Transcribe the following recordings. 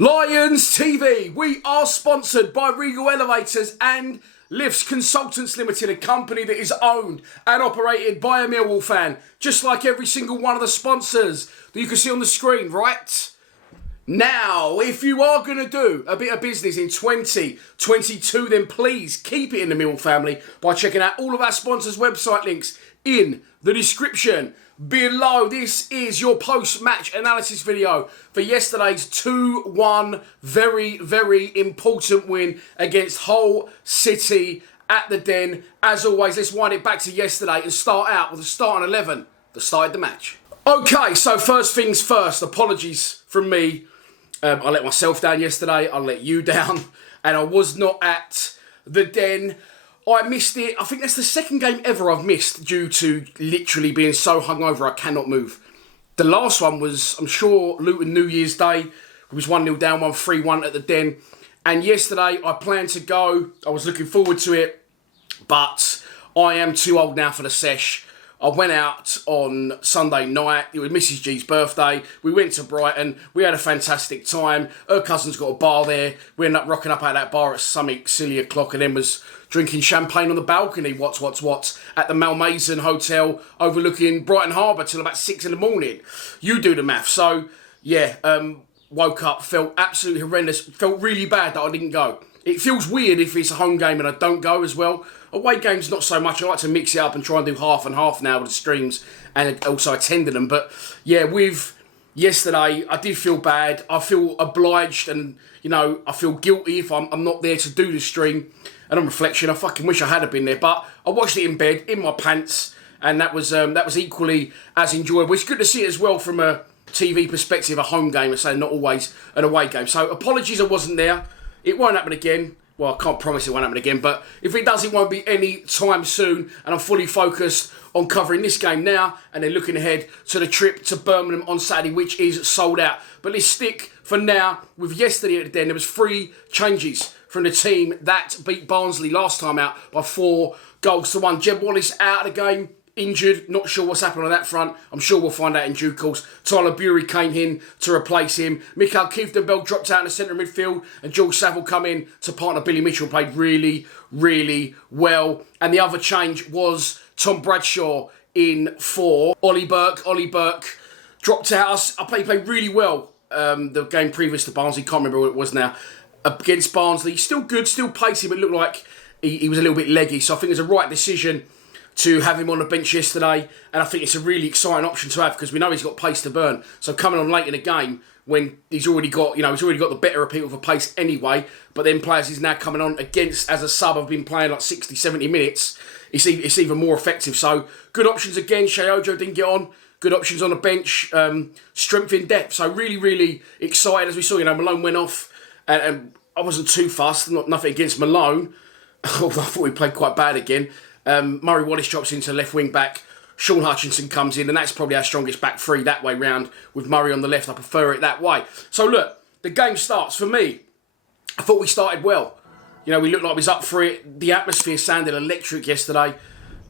Lions TV, we are sponsored by Regal Elevators and Lifts Consultants Limited, a company that is owned and operated by a Millwall fan, just like every single one of the sponsors that you can see on the screen, right? Now, if you are going to do a bit of business in 2022, then please keep it in the Millwall family by checking out all of our sponsors' website links in the description below. This is your post-match analysis video for yesterday's 2-1 very important win against Hull City at the Den. As always, let's wind it back to yesterday and start out with the starting 11 that started the match. Okay, so first things first, apologies from me. I let myself down yesterday, I let you down, and I was not at the Den. I missed it. I think that's the second game ever I've missed due to literally being so hungover I cannot move. The last one was, I'm sure, Luton New Year's Day. It was 1-0 down, 1-3-1 at the Den. And yesterday I planned to go. I was looking forward to it. But I am too old now for the sesh. I went out on Sunday night. It was Mrs. G's birthday. We went to Brighton. We had a fantastic time. Her cousin's got a bar there. We ended up rocking up at that bar at something silly o'clock and then was drinking champagne on the balcony, what, at the Malmaison Hotel overlooking Brighton Harbour till about 6 in the morning. You do the math. So, yeah, woke up, felt absolutely horrendous, felt really bad that I didn't go. It feels weird if it's a home game and I don't go as well. Away games, not so much. I like to mix it up and try and do half and half now with the streams and also attending them. But, yeah, with yesterday, I did feel bad. I feel obliged and, you know, I feel guilty if I'm not there to do the stream. And on reflection, I fucking wish I had been there. But I watched it in bed, in my pants, and that was equally as enjoyable. It's good to see it as well from a TV perspective, a home game, and say not always an away game. So apologies I wasn't there. It won't happen again. Well, I can't promise it won't happen again, but if it does, it won't be any time soon. And I'm fully focused on covering this game now and then looking ahead to the trip to Birmingham on Saturday, which is sold out. But let's stick for now with yesterday at the Den. There was 3 changes from the team that beat Barnsley last time out by 4-1. Jeb Wallace out of the game, injured. Not sure what's happened on that front. I'm sure we'll find out in due course. Tyler Bury came in to replace him. Mikhail Kieftenbeld dropped out in the centre midfield and George Saville come in to partner Billy Mitchell. Played really well. And the other change was Tom Bradshaw in for Ollie Burke. Ollie Burke dropped out. He played really well the game previous to Barnsley. Can't remember what it was now. Against Barnsley. Still good, still pacey, but looked like he was a little bit leggy. So I think it was a right decision to have him on the bench yesterday. And I think it's a really exciting option to have because we know he's got pace to burn. So coming on late in the game when he's already got the better of people for pace anyway. But then players he's now coming on against as a sub have been playing like 60, 70 minutes. It's even more effective. So good options again. Shea Ojo didn't get on. Good options on the bench. Strength in depth. So really excited as we saw. Malone went off. And I wasn't too fussed, nothing against Malone, although I thought he played quite bad again. Murray Wallace drops into left wing back. Sean Hutchinson comes in, and that's probably our strongest back three that way round with Murray on the left. I prefer it that way. So look, the game starts. For me, I thought we started well. We looked like we was up for it. The atmosphere sounded electric yesterday.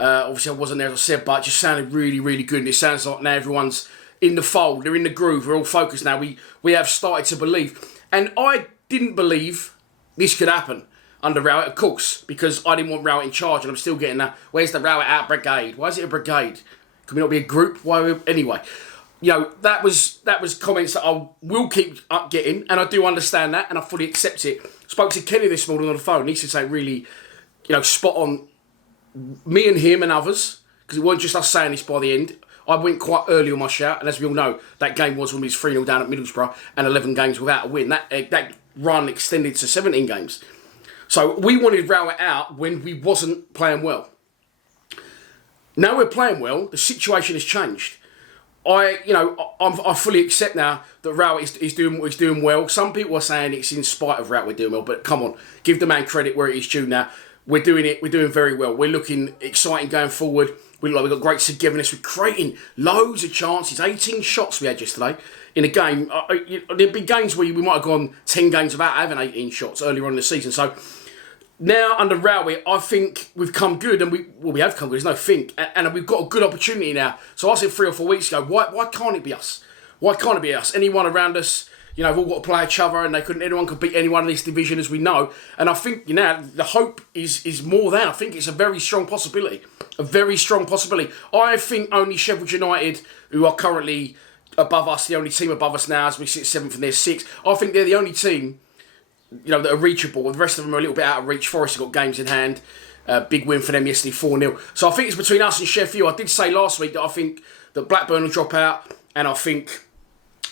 Obviously, I wasn't there, as I said, but it just sounded really good. And it sounds like now everyone's in the fold. They're in the groove. We're all focused now. We have started to believe. And I didn't believe this could happen under Rowett, of course, because I didn't want Rowett in charge, and I'm still getting that. Where's the Rowett out brigade? Why is it a brigade? Could we not be a group? Anyway, that was comments that I will keep up getting, and I do understand that, and I fully accept it. Spoke to Kenny this morning on the phone. He said something really, spot on. Me and him and others, because it wasn't just us saying this by the end. I went quite early on my shout, and as we all know, that game was when we was 3-0 down at Middlesbrough and 11 games without a win. That run extended to 17 games. So we wanted Rowett out when we wasn't playing well. Now we're playing well, the situation has changed. I fully accept now that Rowett is doing what he's doing well. Some people are saying it's in spite of Rowett we're doing well, but come on, give the man credit where it is due now. We're doing very well. We're looking exciting going forward. We've got great togetherness. We're creating loads of chances. 18 shots we had yesterday in a game. There'd be games where we might have gone 10 games without having 18 shots earlier on in the season. So now under Rowett, I think we've come good, and we have come good. There's no think, and we've got a good opportunity now. So I said 3 or 4 weeks ago, why can't it be us? Why can't it be us? Anyone around us, You know, they've all got to play each other, and anyone could beat anyone in this division, as we know. And I think, you know, the hope is more than. I think it's a very strong possibility. A very strong possibility. I think only Sheffield United, who are currently above us, the only team above us now, as we sit 7th and they're 6th, I think they're the only team, you know, that are reachable. The rest of them are a little bit out of reach. Forest have got games in hand. Big win for them yesterday, 4-0. So I think it's between us and Sheffield. I did say last week that I think that Blackburn will drop out, and I think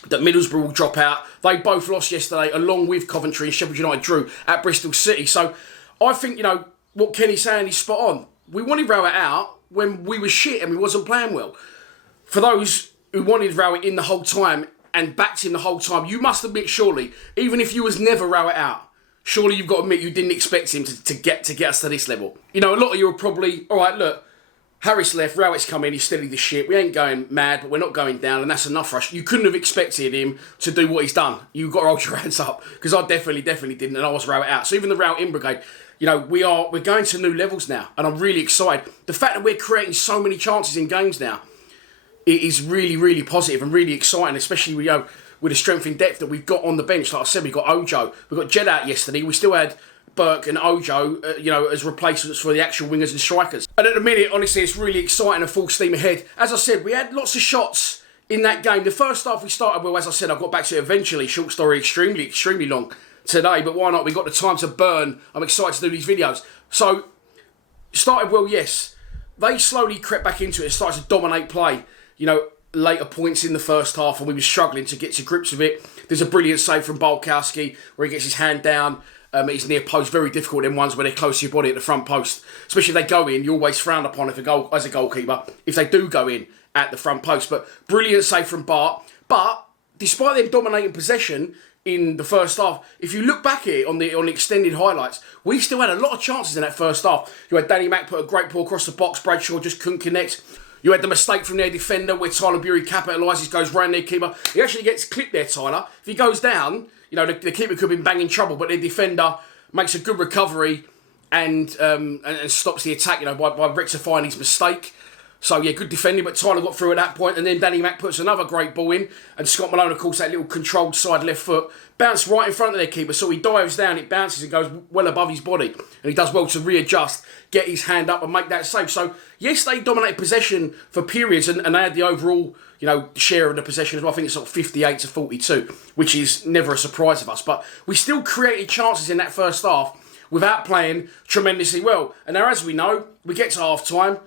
that Middlesbrough will drop out. They both lost yesterday, along with Coventry, and Sheffield United drew at Bristol City. So I think, you know, what Kenny's saying is spot on. We wanted Rowett out when we were shit and we wasn't playing well. For those who wanted Rowett in the whole time and backed him the whole time, you must admit, surely, even if you was never Rowett out, surely you've got to admit you didn't expect him to get us to this level. You know, a lot of you are probably, all right, look, Harris left, Rowett's come in, he's steadied the ship. We ain't going mad, but we're not going down, and that's enough for us. You couldn't have expected him to do what he's done. You've got to hold your hands up, because I definitely didn't, and I was Rowett out. So even the Rowett in brigade, you know, we're going to new levels now, and I'm really excited. The fact that we're creating so many chances in games now, it is really, really positive and really exciting, especially with the strength in depth that we've got on the bench. Like I said, we've got Ojo, we've got Jed out yesterday, we still had Burke and Ojo, you know, as replacements for the actual wingers and strikers. And at the minute, honestly, it's really exciting and full steam ahead. As I said, we had lots of shots in that game. The first half we started well, as I said, I got back to it eventually. Short story, extremely long today, but why not? We've got the time to burn. I'm excited to do these videos. So, started well, yes. They slowly crept back into it and started to dominate play. You know, later points in the first half, and we were struggling to get to grips with it. There's a brilliant save from Bolkowski where he gets his hand down. He's near post, very difficult in ones where they're close to your body at the front post. Especially if they go in, you're always frowned upon as a goalkeeper, if they do go in at the front post. But brilliant save from Bart. But despite them dominating possession in the first half, if you look back at it on the extended highlights, we still had a lot of chances in that first half. You had Danny Mack put a great ball across the box, Bradshaw just couldn't connect. You had the mistake from their defender where Tyler Bury capitalises, goes round their keeper. He actually gets clipped there, Tyler. If he goes down, you know, the keeper could have been banging trouble, but their defender makes a good recovery and stops the attack, you know, by rectifying his mistake. So, yeah, good defending, but Tyler got through at that point, and then Danny Mack puts another great ball in, and Scott Malone, of course, that little controlled side left foot, bounced right in front of their keeper, so he dives down, it bounces and goes well above his body, and he does well to readjust, get his hand up and make that save. So, yes, they dominated possession for periods, and they had the overall, you know, share of the possession as well. I think it's sort of 58 to 42, which is never a surprise of us, but we still created chances in that first half without playing tremendously well. And now, as we know, we get to half-time,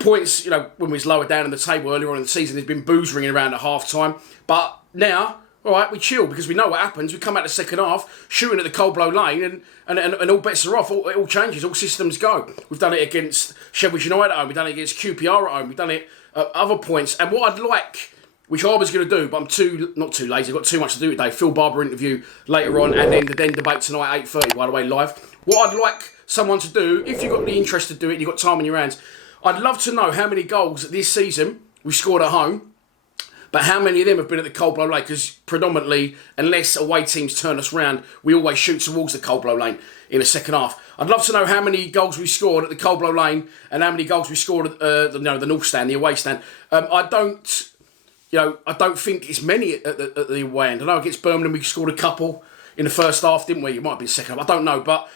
points, you know, when we was lower down in the table earlier on in the season, there's been boos ringing around at half-time. But now, all right, we chill because we know what happens. We come out the second half, shooting at the cold blow lane, and all bets are off. It all changes. All systems go. We've done it against Sheffield United at home. We've done it against QPR at home. We've done it at other points. And what I'd like, which I was going to do, but I'm not too lazy. I've got too much to do today. Phil Barber interview later on, and then the Den debate tonight, 8:30, by the way, live. What I'd like someone to do, if you've got the interest to do it, and you've got time in your hands, I'd love to know how many goals this season we scored at home, but how many of them have been at the cold blow lane? Because predominantly, unless away teams turn us round, we always shoot towards the cold blow lane in the second half. I'd love to know how many goals we scored at the cold blow lane and how many goals we scored at the north stand, the away stand. I don't think it's many at the away end. I know against Birmingham we scored a couple in the first half, didn't we? It might have been second half. I don't know, but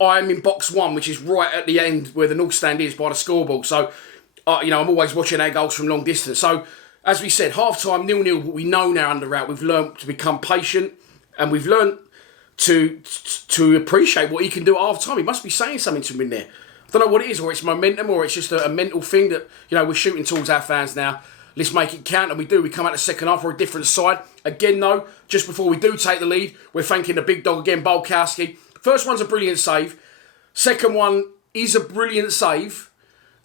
I'm in box one, which is right at the end where the north stand is by the scoreboard. So, I'm always watching our goals from long distance. So, as we said, half-time, 0-0, but we know now under Rout, we've learned to become patient and we've learned to appreciate what he can do at half-time. He must be saying something to him in there. I don't know what it is, or it's momentum, or it's just a mental thing that, we're shooting towards our fans now. Let's make it count, and we do. We come out the second half, we're a different side. Again, though, just before we do take the lead, we're thanking the big dog again, Bolkowski. First one's a brilliant save. Second one is a brilliant save.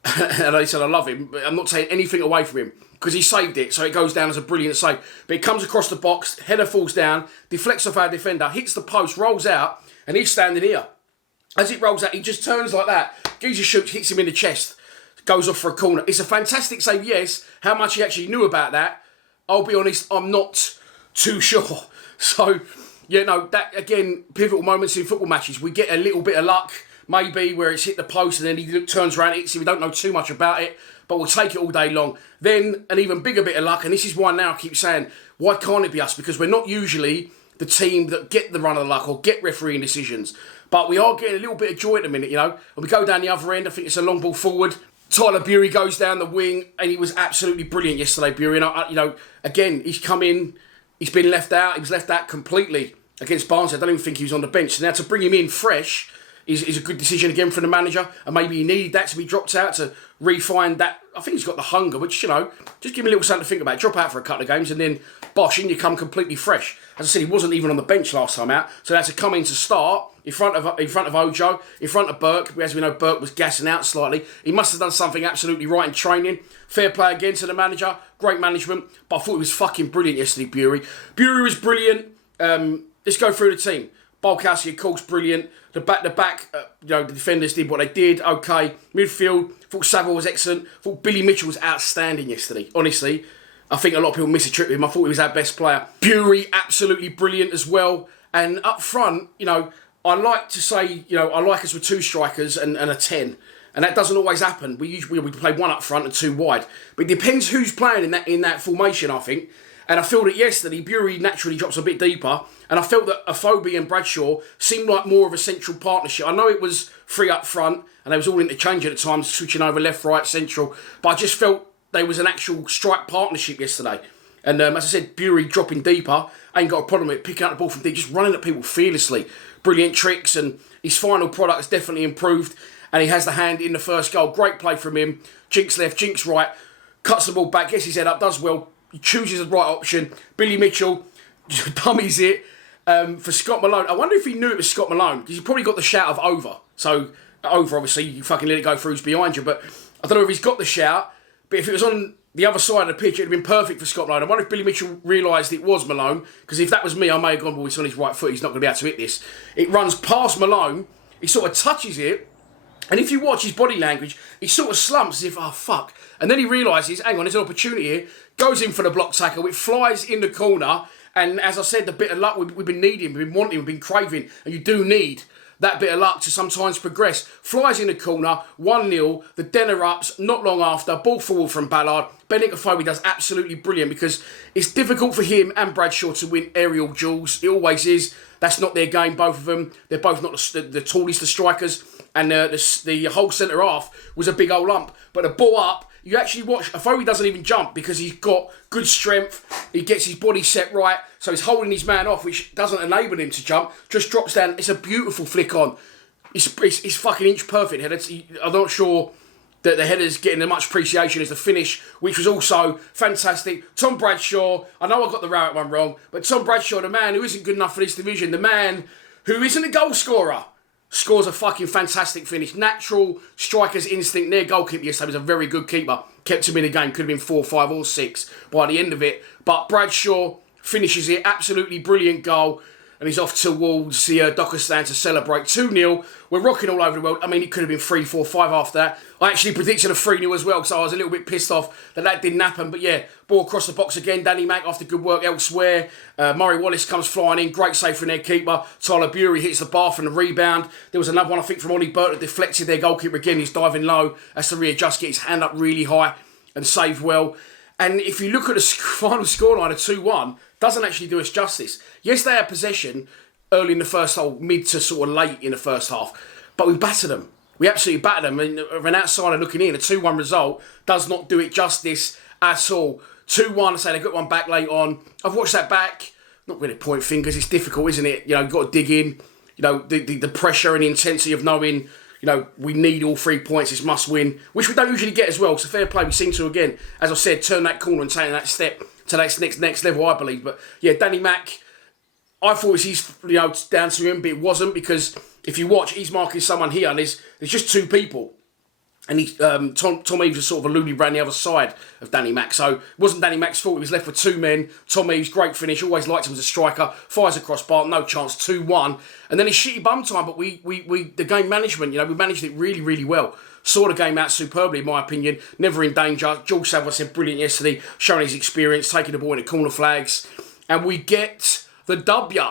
And I said I love him, but I'm not taking anything away from him because he saved it, so it goes down as a brilliant save. But it comes across the box, header falls down, deflects off our defender, hits the post, rolls out, and he's standing here. As it rolls out, he just turns like that. Geezer shoots, hits him in the chest, goes off for a corner. It's a fantastic save, yes. How much he actually knew about that, I'll be honest, I'm not too sure. So, that, again, pivotal moments in football matches. We get a little bit of luck, maybe, where it's hit the post and then he turns around, hits it. We don't know too much about it. but we'll take it all day long. Then an even bigger bit of luck, and this is why now I keep saying, why can't it be us? Because we're not usually the team that get the run of the luck or get refereeing decisions. But we are getting a little bit of joy at the minute, you know. And we go down the other end, I think it's a long ball forward. Tyler Bury goes down the wing, and he was absolutely brilliant yesterday, Bury. And, you know, again, he's come in, he's been left out. He was left out completely against Barnsley. I don't even think he was on the bench. So now to bring him in fresh is a good decision again for the manager. And maybe he needed that to be dropped out to refine that. I think he's got the hunger, which, you know, just give him a little something to think about. Drop out for a couple of games, and then, bosh, in you come completely fresh. As I said, he wasn't even on the bench last time out. So now to come in to start in front of Ojo, in front of Burke. As we know, Burke was gassing out slightly. He must have done something absolutely right in training. Fair play again to the manager. Great management. But I thought he was fucking brilliant yesterday, Bury. Bury was brilliant. Let's go through the team. Bolkowski, of course, brilliant. The back, you know, the defenders did what they did. Okay. Midfield, thought Saville was excellent. Thought Billy Mitchell was outstanding yesterday. Honestly, I think a lot of people miss a trick with him. I thought he was our best player. Bury, absolutely brilliant as well. And up front, you know, I like to say, you know, I like us with two strikers and a 10. And that doesn't always happen. We play one up front and two wide. But it depends who's playing in that formation, I think. And I feel that yesterday, Bury naturally drops a bit deeper. And I felt that Afobe and Bradshaw seemed like more of a central partnership. I know it was three up front, and they was all interchanging at times, switching over left, right, central. But I just felt there was an actual strike partnership yesterday. And as I said, Bury dropping deeper, ain't got a problem with it, picking up the ball from deep, just running at people fearlessly. Brilliant tricks, and his final product has definitely improved. And he has the hand in the first goal. Great play from him. Jinx left, Jinx right. Cuts the ball back, gets his head up, does well. He chooses the right option. Billy Mitchell dummies it for Scott Malone. I wonder if he knew it was Scott Malone, because he probably got the shout of over. So, over, obviously, you fucking let it go through who's behind you. But I don't know if he's got the shout. But if it was on the other side of the pitch, it would have been perfect for Scott Malone. I wonder if Billy Mitchell realised it was Malone, because if that was me, I may have gone, well, it's on his right foot, he's not going to be able to hit this. It runs past Malone, he sort of touches it, and if you watch his body language, he sort of slumps as if, oh, fuck. And then he realises, hang on, there's an opportunity here, goes in for the block tackle, it flies in the corner, and as I said, the bit of luck we've been needing, we've been wanting, we've been craving, and you do need that bit of luck to sometimes progress. Flies in the corner, 1-0, the den erupts, not long after, ball forward from Ballard. Benik Afobe does absolutely brilliant, because it's difficult for him and Bradshaw to win aerial duels. It always is. That's not their game, both of them. They're both not the tallest of strikers, and the whole centre half was a big old lump. But the ball up, you actually watch, Afobe doesn't even jump because he's got good strength. He gets his body set right, so he's holding his man off, which doesn't enable him to jump. Just drops down. It's a beautiful flick on. It's fucking inch perfect header. I'm not sure that the header's getting as much appreciation as the finish, which was also fantastic. Tom Bradshaw, I know I got the Rowett one wrong, but Tom Bradshaw, the man who isn't good enough for this division, the man who isn't a goal scorer, scores a fucking fantastic finish. Natural striker's instinct. Their goalkeeper yesterday was a very good keeper. Kept him in the game. Could have been 4, 5 or 6 by the end of it. But Bradshaw finishes it. Absolutely brilliant goal. And he's off towards the Docker stand to celebrate. 2-0. We're rocking all over the world. I mean, it could have been 3, 4, 5 after that. I actually predicted a 3-0 as well, so I was a little bit pissed off that didn't happen. But yeah, ball across the box again. Danny Mack after good work elsewhere. Murray Wallace comes flying in. Great save from their keeper. Tyler Bury hits the bar from the rebound. There was another one, I think, from Ollie Burt that deflected their goalkeeper again. He's diving low. Has to readjust, get his hand up really high and save well. And if you look at the final scoreline of 2-1, doesn't actually do us justice. Yes, they had possession early in the first half, mid to sort of late in the first half, but we battered them. We absolutely battered them. And of an outsider looking in, a 2-1 result does not do it justice at all. 2-1, I say they got one back late on. I've watched that back. Not really point fingers. It's difficult, isn't it? You know, you've got to dig in. You know, the pressure and the intensity of knowing, you know, we need all 3 points. It's must win, which we don't usually get as well. So fair play. We seem to, again, as I said, turn that corner and take that step to that next level, I believe. But yeah, Danny Mack, I thought it was his, you know, down to him, but it wasn't, because if you watch, he's marking someone here, and there's just 2 people. And Tom Eaves was sort of alluded around the other side of Danny Mack. So it wasn't Danny Mack's fault. He was left with 2 men. Tom Eaves, great finish. Always liked him as a striker. Fires across bar, no chance. 2-1. And then it's shitty bum time. But we the game management, you know, we managed it really, really well. Saw the game out superbly, in my opinion. Never in danger. George Saville said brilliant yesterday, showing his experience, taking the ball in the corner flags. And we get the W.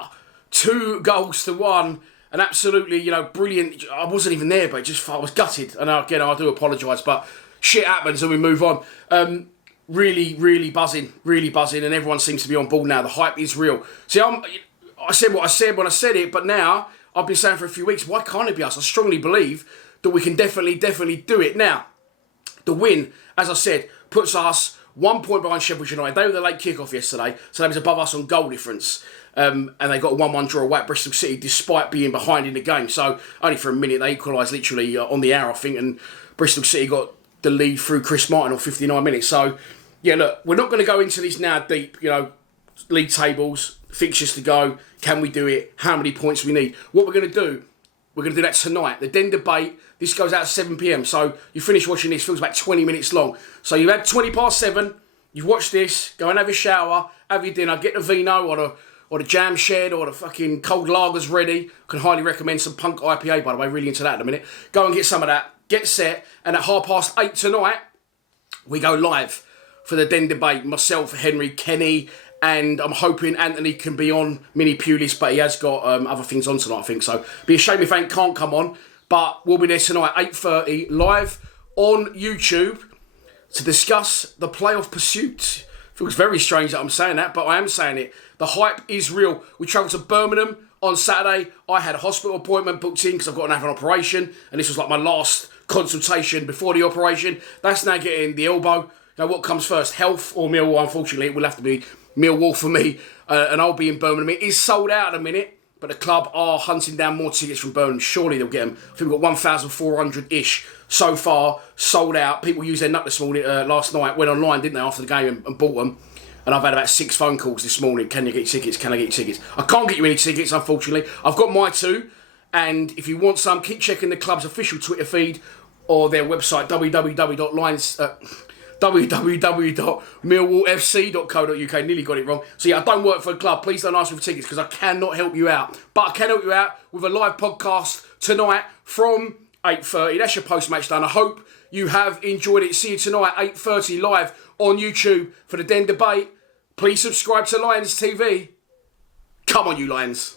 2-1. And absolutely, you know, brilliant. I wasn't even there, but I was gutted. And again, I do apologise, but shit happens and we move on. Really buzzing, and everyone seems to be on board now. The hype is real. See, I said what I said when I said it, but now I've been saying for a few weeks, why can't it be us? I strongly believe that we can definitely do it. Now, the win, as I said, puts us 1 point behind Sheffield United. They were the late kick-off yesterday, so they was above us on goal difference. And they got a 1-1 draw away at Bristol City despite being behind in the game. So only for a minute, they equalised literally on the hour, I think, and Bristol City got the lead through Chris Martin on 59 minutes. So, yeah, look, we're not going to go into this now deep, league tables, fixtures to go, can we do it, how many points we need. What we're going to do, we're going to do that tonight. The Den debate, this goes out at 7 p.m. So you finish watching this, feels about 20 minutes long. So you've had 20 past 7, you've watched this, go and have a shower, have your dinner, get the vino or the jam shed or the fucking cold lagers ready. Can highly recommend some Punk IPA, by the way, really into that in a minute. Go and get some of that, get set, and at 8:30 tonight, we go live for the Den debate. Myself, Henry, Kenny, and I'm hoping Anthony can be on Mini Pulis, but he has got other things on tonight, I think. So be a shame if Ant can't come on, but we'll be there tonight, 8:30, live on YouTube to discuss the playoff pursuit. Feels very strange that I'm saying that, but I am saying it. The hype is real. We travelled to Birmingham on Saturday. I had a hospital appointment booked in because I've got to have an operation, and this was like my last consultation before the operation. That's now getting the elbow. Now, what comes first, health or Millwall? Unfortunately, it will have to be Millwall for me, and I'll be in Birmingham. It is sold out at a minute, but the club are hunting down more tickets from Birmingham. Surely they'll get them. I think we've got 1,400-ish so far, sold out. People used their nut this morning, last night, went online, didn't they, after the game and bought them. And I've had about 6 phone calls this morning. Can you get tickets? Can I get tickets? I can't get you any tickets, unfortunately. I've got my 2. And if you want some, keep checking the club's official Twitter feed or their website, www.millwallfc.co.uk. Nearly got it wrong. So yeah, I don't work for a club. Please don't ask me for tickets because I cannot help you out. But I can help you out with a live podcast tonight from 8:30. That's your post-match done. I hope you have enjoyed it. See you tonight, 8:30, live on YouTube for the Den debate. Please subscribe to Lions TV. Come on, you Lions.